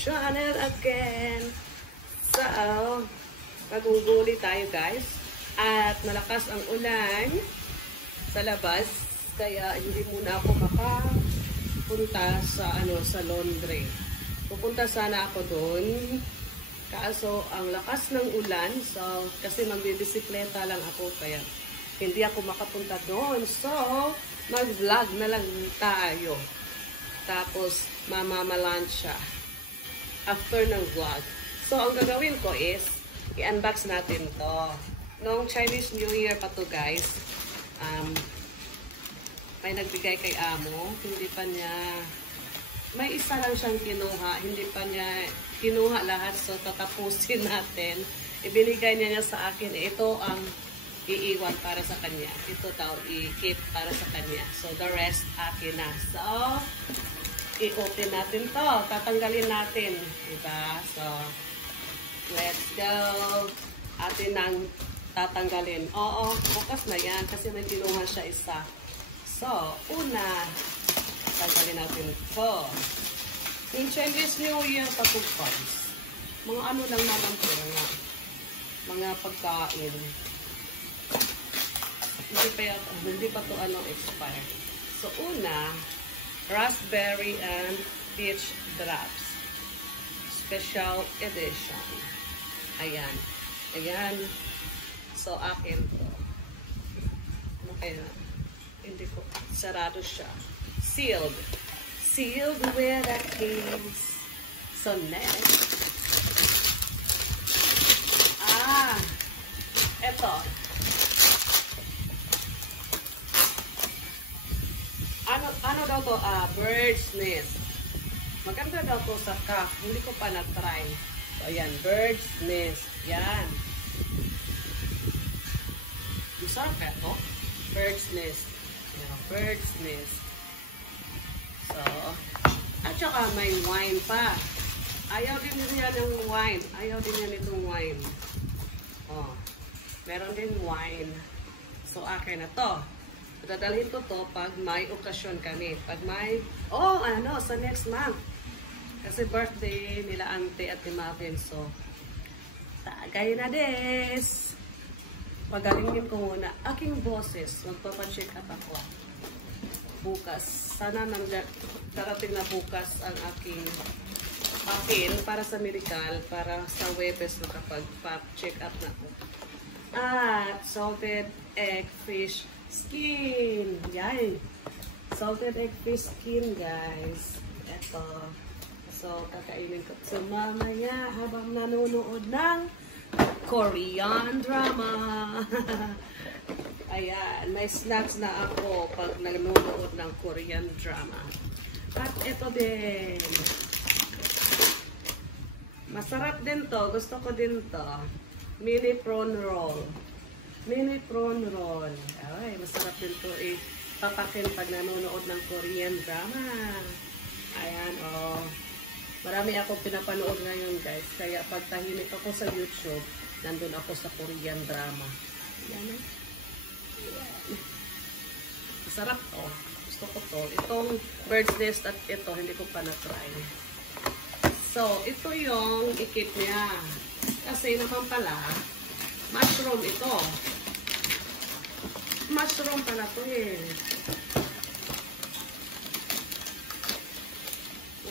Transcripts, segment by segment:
channel again. So, maguguli tayo guys. At malakas ang ulan sa labas. Kaya hindi muna ako makapunta sa, sa laundry. Pupunta sana ako doon. Kaso ang lakas ng ulan. So, kasi magbibisikleta lang ako. Kaya hindi ako makapunta doon. So, mag-vlog na lang tayo. Tapos, mamamalansya after ng vlog. So, ang gagawin ko is, i-unbox natin to. Noong Chinese New Year pa to guys, may nagbigay kay Amo. Hindi pa niya, may isa lang siyang kinuha. Hindi pa niya kinuha lahat. So, tatapusin natin. Ibinigay niya sa akin. Ito ang iiwan para sa kanya. Ito daw, i-keep para sa kanya. So, the rest akin na. So, i-open natin to. Tatanggalin natin. Diba? So, let's go. Atin nang tatanggalin. Oo, bukas na yan. Kasi may kinuha siya isa. So, una, tanggalin natin to. Yung Chinese New Year patugpags. Mga ano lang naman po nga. Mga pagkain. Hindi pa to expire. So, una, raspberry and peach drops. Special edition. Ayan. Ayan. So, akin to. Ayan. Hindi ko. Sarado siya. Sealed. Sealed with a case. So, next. Eto. Ano daw to? Bird's nest. Maganda daw to sa cup. Hindi ko pa na-try. So, ayan. Bird's nest. Yan. Masarap ka to? Bird's nest. Ayan. Bird's nest. So, at saka may wine pa. Ayaw din niya ng wine. Ayaw din niya nitong wine. Oh. Meron din wine. So, akin na to. Dadalhin ko to pag may okasyon kami. Pag may, sa next month. Kasi birthday nila Auntie at ni Marvin. So, tagay na des. Pagalingin ko muna. Aking boses. Magpapacheck up ako. Bukas. Sana darating na bukas ang akin para sa medical. Para sa Webes makapag-check up na ako. At salted egg fish skin. Yan. Salted egg fish skin, guys. Ito. So, kakainin ko. So, mamaya, habang nanonood ng Korean drama. Ayan. May snacks na ako pag nanonood ng Korean drama. At ito din. Masarap din to. Gusto ko din to. Mini prawn roll. Mini prawn roll. Ay, masarap din to papakin pag nanonood ng Korean drama. Ayan, marami akong pinapanood ngayon, guys. Kaya pag tahimik ako sa YouTube, nandun ako sa Korean drama. Ayan, masarap to. Gusto ko to. Itong bird's nest at ito, hindi ko pa na-try. So, ito yung ikip niya. Kasi naman pala, mushroom ito. Mushroom pala ito eh.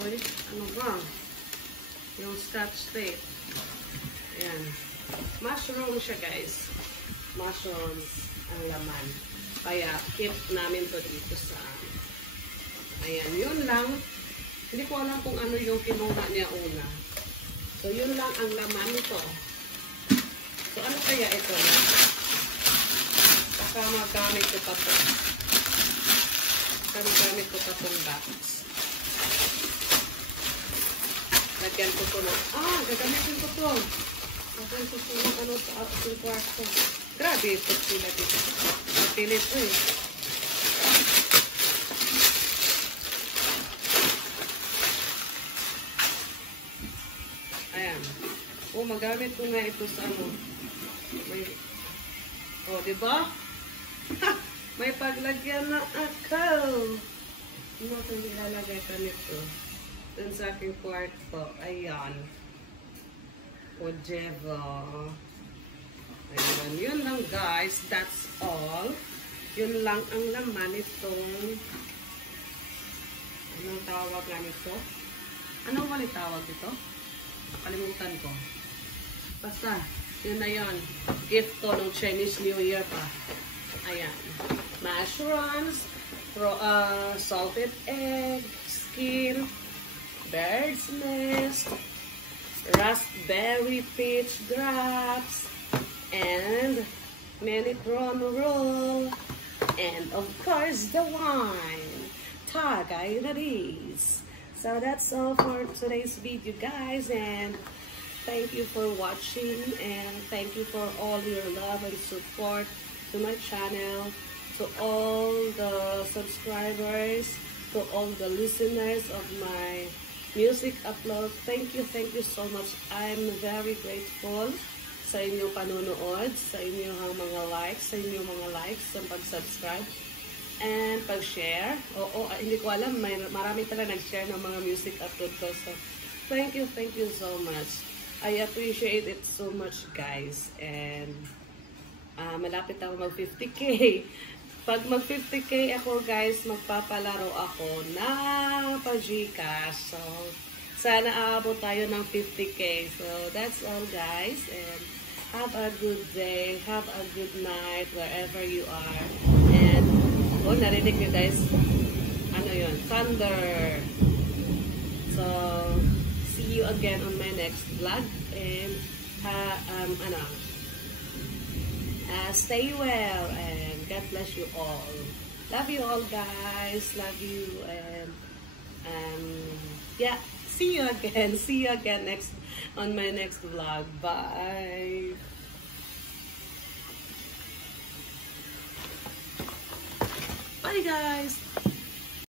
Uy, ano ba? Yung scotch tape. Ayan. Mushroom siya guys. Mushrooms ang laman. Kaya keep namin to dito sa... Ayan, yun lang. Hindi ko alam kung ano yung kinuha niya una. So, yun lang ang laman nito. So, ano kaya ito? Baka magamit ko pa ito. Baka magamit ko pa itong box. Lagyan ko ito na. Gagamitin ko ito. Lagyan ko ito na sa ating kwarto. Grabe ito sila dito. Mapilit ito eh. Ayan. Magamit ko nga ito sa diba? May paglagyan na ako. Ano itong ilalagay ka nito? dun sa aking kwarto. Ayan. O, diba? Ayan. Yun lang, guys. That's all. Yun lang ang laman itong... Anong tawag nga nito? Anong ulit tawag ito? Nakalimutan ko. Basta, yun na yun. Gift ko ng Chinese New Year pa. Ayan. Mushrooms, salted egg, skin, bird's nest, raspberry peach drops, and mini cron roll, and of course the wine. Tagay na this. So that's all for today's video, guys, and thank you for watching, and thank you for all your love and support to my channel, to all the subscribers, to all the listeners of my music upload. Thank you so much. I'm very grateful sa inyong panunood, sa inyong mga likes, sa pag-subscribe, and pag-share. Oo, hindi ko alam, marami pala nag-share ng mga music upload ko. So, thank you so much. I appreciate it so much, guys. And malapit ako mag 50K. Pag mag 50K ako, guys, magpapalaro ako na pa-Gcash. So, sana aabot tayo ng 50K. So, that's all, guys. And have a good day. Have a good night wherever you are. And, oh, narinig nyo, guys. Ano yun? Thunder. So, see you again on my next vlog. And, stay well, and God bless you all. Love you all, guys. Love you, and yeah, see you again next on my next vlog. Bye. Bye, guys.